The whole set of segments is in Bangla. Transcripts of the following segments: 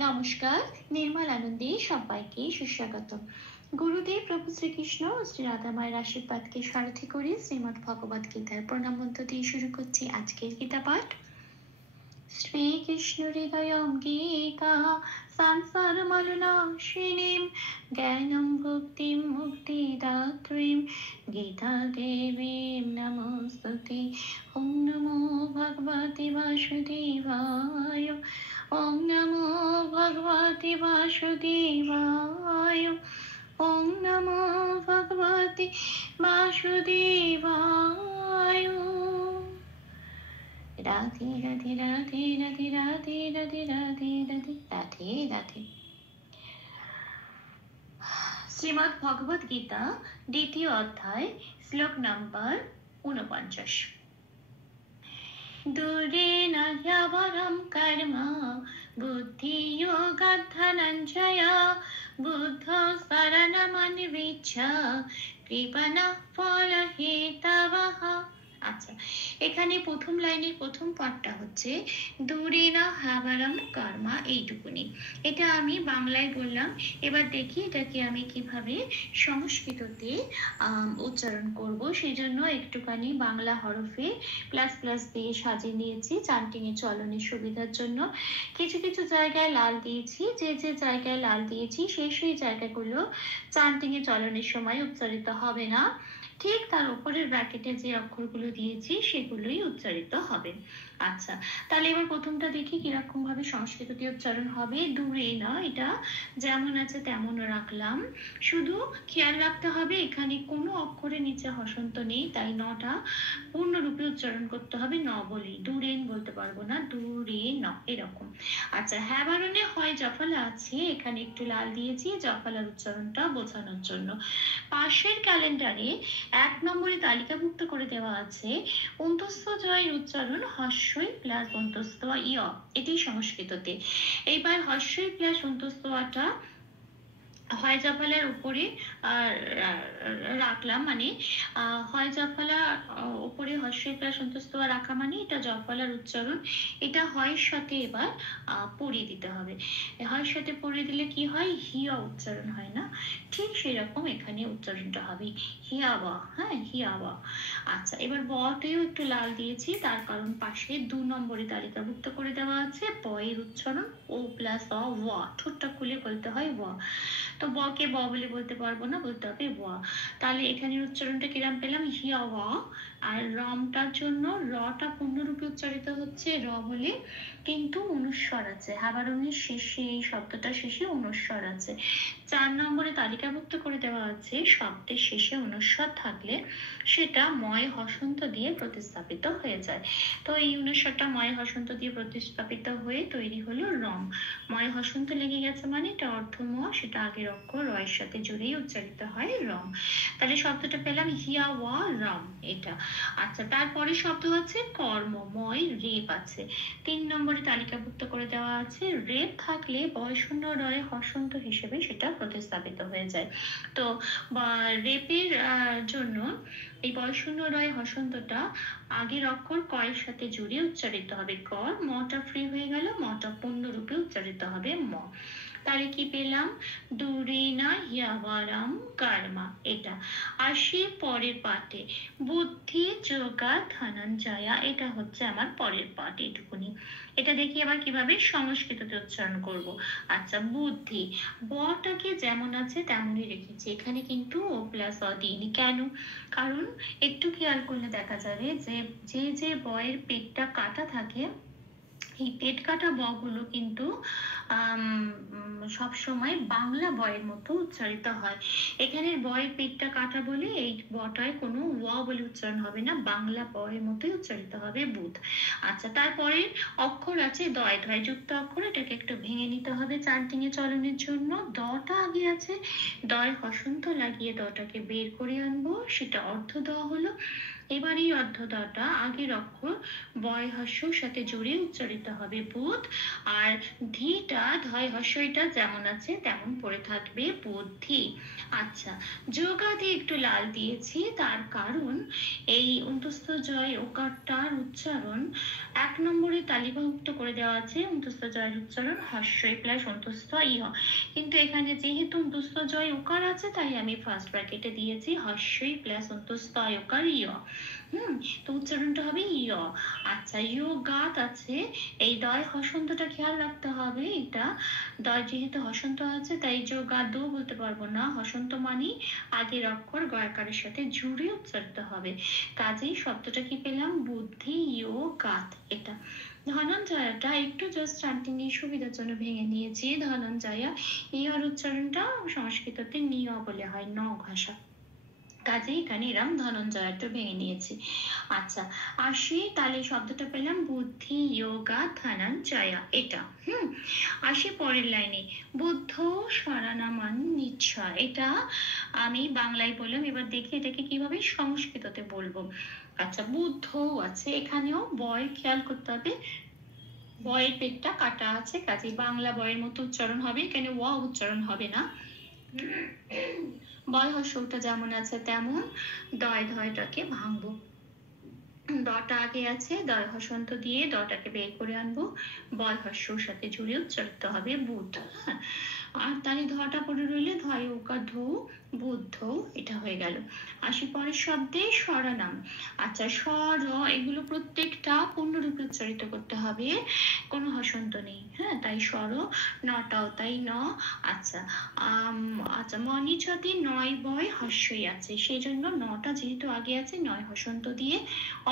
নমস্কার, নির্মল আনন্দে সবাইকে সুস্বাগত। গুরুদেব প্রভু শ্রীকৃষ্ণ ও শ্রী রাধা মায়ের আশীর্বাদকে সারথি করে শ্রীমদ্ ভগবত গীতার প্রণাম মন্ত্র দিয়ে শুরু করছি আজকের গীতা পাঠ। শ্রীকৃষ্ণ হৃদয়ং গীতা সংসারমলনাশিনীং জ্ঞানং ভক্তিং মুক্তিদাত্রীং গীতা দেবীং নমস্তুতে। ওং নমো ভগবতে বাসুদেবায়। ওং নমো ভগবতে বাসুদেবায়। ওং নমো ভগবতে বাসুদেবায়। রাধে রাধে রাধে রাধে রাধে রাধে রাধে রাধে রাধে রাধে। শ্রীমদ্ ভগবত গীতা দ্বিতীয় অধ্যায়, শ্লোক নম্বর 49। দূরেণ হ্যবরম কর্ম বুদ্ধি যোগাৎ ধনঞ্জয় বুদ্ধ শরণমন্বিচ্ছ কৃপণঃ ফলহেতবঃ। আচ্ছা, এখানে প্রথম লাইনের প্রথম পাঠটা হচ্ছে দূরেণ হ্যবরম কর্মা, এইটুকুনি। এটা আমি বাংলায় বললাম। এবার দেখি এটাকে আমি কিভাবে সংস্কৃততে উচ্চারণ করব। সেই জন্য একটুখানি বাংলা হরফে প্লাস প্লাস দিয়ে সাজিয়ে নিয়েছি চান্টিং এর চলনের সুবিধার জন্য। কিছু কিছু জায়গায় লাল দিয়েছি, যে যে জায়গায় লাল দিয়েছি সেই জায়গাগুলো চান্টিং এর চলনের সময় উচ্চারিত হবে না। ঠিক তার উপরের ব্র্যাকেটে যে অক্ষরগুলো দিয়েছি সেগুলোই উচ্চারিত হবে। আচ্ছা, তাহলে এবার প্রথমটা দেখি কিরকম ভাবে সংস্কৃততে উচ্চারণ হবে। দূরে না, এটা যেমন আছে তেমন রাখলাম। শুধু খেয়াল রাখতে হবে এখানে কোনো অক্ষরের নিচে হসন্ত নেই, তাই নটা পূর্ণরূপে উচ্চারণ করতে হবে। ন বলেই, দূরেন বলতে পারবো না, দূরে ন, এরকম। আচ্ছা, হ্যাঁ বারণে হয় জফলা আছে, এখানে একটু লাল দিয়েছি জফলার উচ্চারণটা বোঝানোর জন্য। পাশের ক্যালেন্ডারে 1 নম্বরে তালিকাভুক্ত করে দেওয়া আছে অন্তস্থ জয়ের উচ্চারণ হস্যই প্লাস অন্তস্থ ইয়, এটি সংস্কৃততে। এইবার হস্যই প্লাস অন্তস্থটা হয় জফলার উপরে রাখলাম, মানে হয় জফলা উপরে হস্যই প্লাস অন্তস্থ রাখা, মানে এটা জফলার উচ্চারণ। এটা হয় সাথে এবার পড়িয়ে দিতে হবে। হয় সাথে পড়িয়ে দিলে কি হয়, হিয়া উচ্চারণ হয় না, ঠিক সেরকম এখানে উচ্চারণটা হবে হিয়াবা। হ্যাঁ, হিয়াবা। আচ্ছা, এবার বতেও একটু লাল দিয়েছি, তার কারণ পাশে 2 নম্বরে তালিকাভুক্ত করে দেওয়া আছে ব এর উচ্চারণ ও প্লাস অ, ওয়া, ঠোঁটটা খুলে বলতে হয় ওয়া। তো ব কে ব বলে বলতে পারবো না, বলতে হবে ওয়া। তাহলে এখানে উচ্চারণটা কিরাম পেলাম, হিয়া ওয়া। আর রমটার জন্য রটা পূর্ণরূপে উচ্চারিত হচ্ছে র বলে, কিন্তু অনুস্বর আছে। হ্যাবারণের শেষে, এই শব্দটা শেষে অনুস্বর আছে। 4 নম্বরে তালিকাভুক্ত করে দেওয়া আছে শব্দের শেষে অনুস্বর থাকলে সেটা ময় হসন্ত দিয়ে প্রতিস্থাপিত হয়ে যায়। তো এই অনুস্বরটা ময় হসন্ত দিয়ে প্রতিস্থাপিত হয়ে তৈরি হলো রম। ময় হসন্ত লেগে গেছে মানে এটা অর্থ ম, সেটা আগের অক্ষর র এর সাথে জুড়েই উচ্চারিত হয় রম। তাহলে শব্দটা পেলাম হিয়া ওয়া রম, এটা। আচ্ছা, তারপরে শব্দ আছে কর্ম, ময় রেপ আছে। 3 নম্বরে তালিকাভুক্ত করে দেওয়া আছে রেপ থাকলে বয় শূন্য রয়ে হসন্ত হিসেবে সেটা প্রতিস্থাপিত হয়ে যায়। তো রেপের জন্য এই বয় শূন্য রয়ে হসন্তটা আগের অক্ষর কয়ের সাথে জুড়ে উচ্চারিত হবে ক, মটা ফ্রি হয়ে গেল, মটা পূর্ণরূপে উচ্চারিত হবে ম। তাহলে কি পেলাম, দূরেনা হ্যবরম কর্মা, এটা। আসি পরের পাঠে, বুদ্ধি যোগা ধনঞ্জয়া, এটা হচ্ছে আমার পরের পাঠ, এটুকুনি। এটা দেখি আবার কিভাবে সংস্কৃততে উচ্চারণ করব। আচ্ছা, বুদ্ধি, বটাকে যেমন আছে তেমনই রেখেছি, এখানে কিন্তু ও প্লাস অ দিইনি। কেন? কারণ একটু খেয়াল করলে দেখা যাবে যে যে যে বয়ের পেটটা কাটা থাকে, এই পেট কাটা ব গুলো কিন্তু সব সময় বাংলা বয়ের মতো উচ্চারিত হয়। এখানে বয়ের পেটটা কাটা বলে এই বটায় কোনো ওয়া বলে উচ্চারণ হবে না, বাংলা বয়ের মতোই উচ্চারিত হবে বুধ। আচ্ছা, তারপরে অক্ষর আছে দয়, ধয় যুক্ত অক্ষর, এটাকে একটু ভেঙে নিতে হবে চান্টিং এ চলনের জন্য। দটা আগে আছে, দয় হসন্ত লাগিয়ে দটাকে বের করে আনবো, সেটা অর্ধ দ হলো। এবার এই অর্ধ-টা আগের অক্ষর বয় হস্যর সাথে জুড়ে উচ্চারিত হবে বুধ, আর ধীটা ধয় হস্যইটা যেমন আছে তেমন পড়ে থাকবে বুদ্ধি। আচ্ছা, যোগাদি একটু লাল দিয়েছি, তার কারণ এই অন্তস্থ জয় ওকারটার উচ্চারণ 1 নম্বরে তালিকাভুক্ত করে দেওয়া আছে। অন্তস্থ জয়ের উচ্চারণ হস্যই প্লাস অন্তস্থ ই, কিন্তু এখানে যেহেতু অন্তস্থ জয় ওকার আছে তাই আমি ফার্স্ট ব্র্যাকেটে দিয়েছি হস্যই প্লাস অন্তস্থ ওকার ই। তো উচ্চারণটা হবে ইয়। আচ্ছা, ইয় গাত আছে, এই দয় হসন্তটা খেয়াল রাখতে হবে। এটা দয় যেহেতু হসন্ত আছে তাই যোগা দো বলতে পারবো না, হসন্ত মানে আগের অক্ষর গয়াকারের সাথে জুড়ে উচ্চারিত হবে। কাজেই শব্দটা কি পেলাম, বুদ্ধি ইয় গাত। এটা ধনঞ্জয়াটা একটু জাস্ট চান্টিং এর সুবিধার জন্য ভেঙে নিয়েছি। ধনঞ্জয়া ইয়র উচ্চারণটা সংস্কৃততে নিয় বলে হয়, ন ঘাসা, কাজে এখানে এরম ধনঞ্জয়টা ভেঙে নিয়েছি। আচ্ছা, আসি তাহলে শব্দটা পেলাম বুদ্ধি যোগা ধনঞ্জয়া, এটা আসি পরের লাইনে, বুদ্ধ স্মরণামান নিশ্চয়। এটা আমি বাংলায় বললাম, এবার দেখি এটাকে কিভাবে সংস্কৃততে বলবো। আচ্ছা, বুদ্ধ আছে, এখানেও বয় খেয়াল করতে হবে, বয়ের পেটটা কাটা আছে, কাজে বাংলা বয়ের মতো উচ্চারণ হবে, এখানে ওয়া উচ্চারণ হবে না। বয় হস্যটা যেমন আছে তেমন দয় ধয়টাকে ভাঙবো। দটা আগে আছে, দয় হসন্ত দিয়ে দটাকে বের করে আনবো, বয় হস্যর সাথে জুড়ে উচ্চারিত হবে বুধ। আর তাহলে ধটা পড়ে রইলে ধয় ওকার ধৌ বুদ্ধ, এটা হয়ে গেল। আসি পরের শব্দে স্বরানাম। আচ্ছা, স্বর এগুলো প্রত্যেকটা পূর্ণরূপে উচ্চারিত করতে হবে, কোনো হসন্ত নেই, তাই স্বর নটাও তাই ন। আচ্ছা, আচ্ছা, মনিছতে নয় বয় হস্যই আছে, সেই জন্য নটা যেহেতু আগে আছে নয় হসন্ত দিয়ে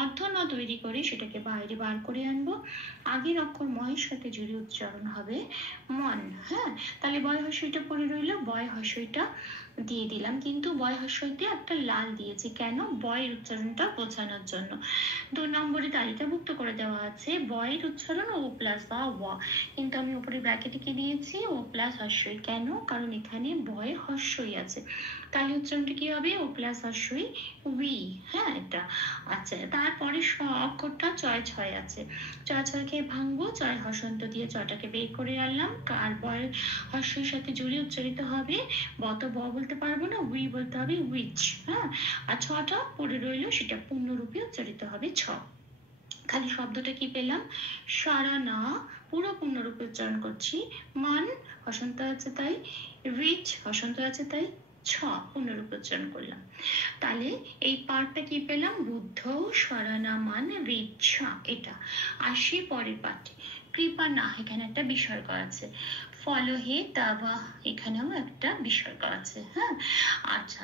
অর্ধ ন তৈরি করে সেটাকে বাইরে বার করে আনবো। আগের অক্ষর ময়ের সাথে জুড়ে উচ্চারণ হবে মন। তাহলে বয় হস্যইটা পড়ে রইল, বয় হস্যইটা দিয়ে দিলাম, কিন্তু বয় হস্যইতে একটা লাল দিয়েছি কেন, বয়ের উচ্চারণটা বোঝানোর জন্য। 2 নম্বরে তালিকাভুক্ত করে দেওয়া আছে বয়ের উচ্চারণ ও প্লাস বা ওয়া, কিন্তু আমি উপরে ব্র্যাকেটে কি দিয়েছি ও প্লাস হস্যই, কেন, কারণ এখানে বয় হস্যই আছে, তাহলে উচ্চারণটা কি হবে ও প্লাস হস্যই উই। এটা আচ্ছা, তারপরে অক্ষরটা চয় ছয় আছে, চয় ছয়কে ভাঙবো, চয় হসন্ত দিয়ে চয়টাকে বের করে আনলাম, আর বয় হস্যের সাথে জুড়ে উচ্চারিত হবে, বত ব বলতে পারবো না, উই বলতে হবে উইচ। আর ছটা পড়ে রইলো, সেটা পূর্ণরূপে উচ্চারিত হবে ছ। খালি শব্দটা কি পেলাম, সারানা পুরো পূর্ণরূপে উচ্চারণ করছি, মান হসন্ত আছে তাই, রিচ হসন্ত আছে তাই ছ পূর্ণরূপে উচ্চারণ করলাম। তাহলে এই পার্টটা কি পেলাম, বুদ্ধ স্মরণা মান রিচ, এটা। আসি পরের পার্টে, কৃপা না, এখানে একটা বিসর্গ আছে, ফলো হে দাবা, এখানেও একটা বিসর্গ আছে। আচ্ছা,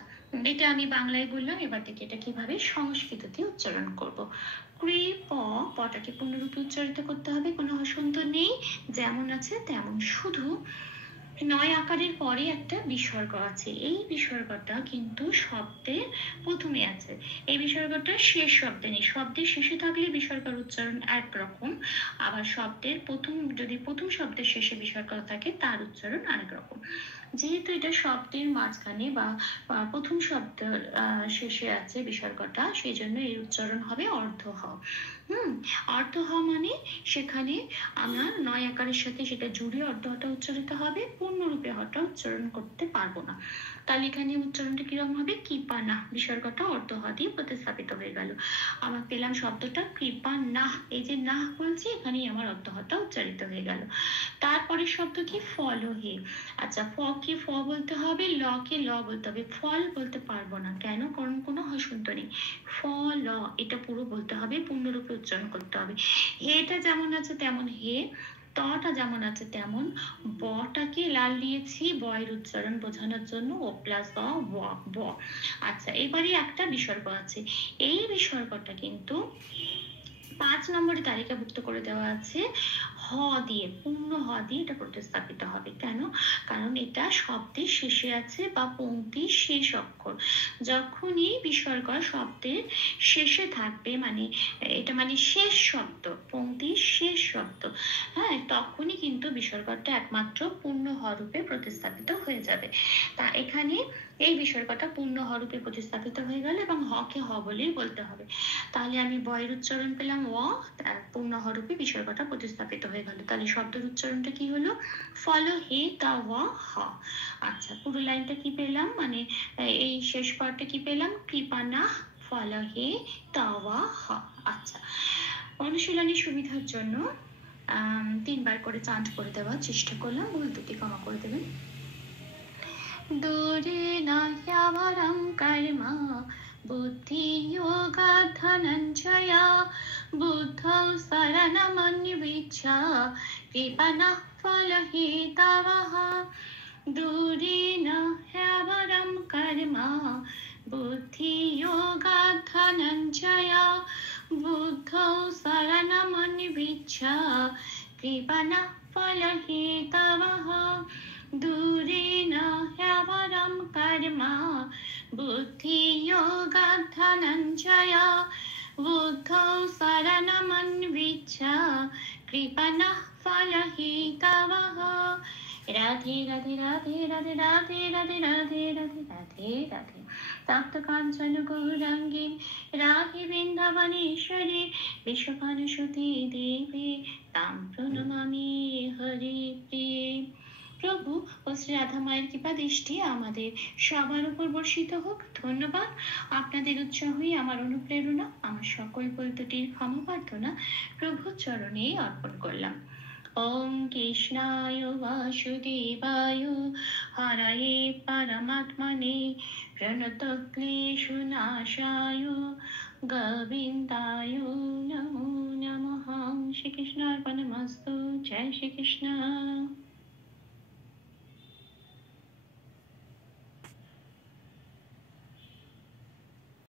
এটা আমি বাংলায় বললাম, এবার থেকে এটা কিভাবে সংস্কৃততে উচ্চারণ করব। কৃপ, পটাকে পূর্ণরূপে উচ্চারিত করতে হবে, কোনো হসন্ত নেই, যেমন আছে তেমন, শুধু নয় আকারের পরে একটা বিসর্গ আছে, এই বিসর্গটা কিন্তু শব্দের প্রথমে আছে, এই বিসর্গটা শেষ শব্দে নেই, শব্দের শেষে থাকলে বিসর্গের উচ্চারণ একরকম, আবার শব্দের প্রথম, যদি প্রথম শব্দের শেষে বিসর্গ থাকে তার উচ্চারণ আরেক রকম। যেহেতু এটা শব্দের মাঝখানে বা প্রথম শব্দ শেষে আছে বিসর্গটা, সেই জন্য এর উচ্চারণ হবে অর্ধ হ। অর্ধ হ মানে সেখানে আমরা নয় আকারের সাথে সেটা জুড়ে অর্ধ হটা উচ্চারিত হবে, পূর্ণরূপে হটা উচ্চারণ করতে পারবো না। তাহলে এখানে উচ্চারণটা কিরকম হবে, কৃপা না, বিসর্গটা অর্ধ হ দিয়ে প্রতিস্থাপিত হয়ে গেল, আমার পেলাম শব্দটা কৃপা না, এই যে না বলছি এখানেই আমার অর্ধ হটা উচ্চারিত হয়ে গেল। তারপরে শব্দ কি, ফলো হে। আচ্ছা, ফ কে ফ বলতে হবে, ল কে ল বলতে হবে, ফল বলতে পারবো না, কেন, কারণ কোনো হসন্ত নেই, ফ ল এটা পুরো বলতে হবে, পূর্ণরূপে উচ্চারণ করতে হবে। হেটা যেমন আছে তেমন হে, তটা যেমন আছে তেমন, বটাকে লাল দিয়েছি বয়ের উচ্চারণ বোঝানোর জন্য, ও প্লাস ব। আচ্ছা, এবারে একটা বিসর্গ আছে, এই বিসর্গটা কিন্তু 5 নম্বরে তালিকাভুক্ত করে দেওয়া আছে, হ দিয়ে, পূর্ণ হ দিয়ে এটা প্রতিস্থাপিত হবে। কেন? কারণ এটা শব্দের শেষে আছে বা পংক্তির শেষ অক্ষর। যখনই বিসর্গ শব্দের শেষে থাকবে, মানে এটা মানে শেষ শব্দ, পংক্তির শেষ শব্দ, হ্যাঁ, তখনই কিন্তু বিসর্গটা একমাত্র পূর্ণ হ রূপে প্রতিস্থাপিত হয়ে যাবে। তা এখানে এই বিসর্গটা পূর্ণ হ রূপে প্রতিস্থাপিত হয়ে গেল এবং হকে হ বলেই বলতে হবে। তাহলে আমি বয়ের উচ্চারণ পেলাম ও, পূর্ণ হ রূপে বিসর্গটা প্রতিস্থাপিত হয়ে গেল। তাহলে শব্দের উচ্চারণটা কি হলো? ফল হে তা হ। আচ্ছা, পুরো লাইনটা কি পেলাম, মানে এই শেষ পার্টটা কি পেলাম? কৃপানা ফল হে তা হ। আচ্ছা, অনুশীলনী সুবিধার জন্য 3 বার করে চান্ট করে দেওয়ার চেষ্টা করলাম, ভুল দুটি ক্ষমা করে দেবেন। दूरे नाह्यावरं कर्म बुद्धियोगा धनञ्जया बुद्धौ शरणमन्विष्य कृपणः फलहेतवः। दूरे नाह्यावरं कर्म बुद्धियोगा धनञ्जया बुद्धौ शरणमन्विष्य कृपणः फलहेतवः। दूरेण ह्यवरं कर्म बुद्धियोगात् धनञ्जय बुद्धौ शरणमन्विष्य कृपणः फलहेतवः। राधे राधे राधे राधे राधे राधे राधे राधे राधे राधे तप्त कांचन गौरांगी राधे वृंदावनेश्वरी विश्वभानुसुते देवी तां प्रणमामि हरि प्रिये। প্রভু ও শ্রী রাধা মায়ের কৃপা দৃষ্টি আমাদের সবার উপর বর্ষিত হোক। ধন্যবাদ। আপনাদের উৎসাহই আমার অনুপ্রেরণা। আমার সকল ভুল ত্রুটির ক্ষমা প্রার্থনা প্রভুর চরণে অর্পণ করলাম। ওম কৃষ্ণায় বাসুদেবায় হরয়ে পরমাত্মনে প্রণতক্লেশনাশায় গোবিন্দায় নমো নমঃ। শ্রীকৃষ্ণ অর্পণমস্তু। জয় শ্রীকৃষ্ণ।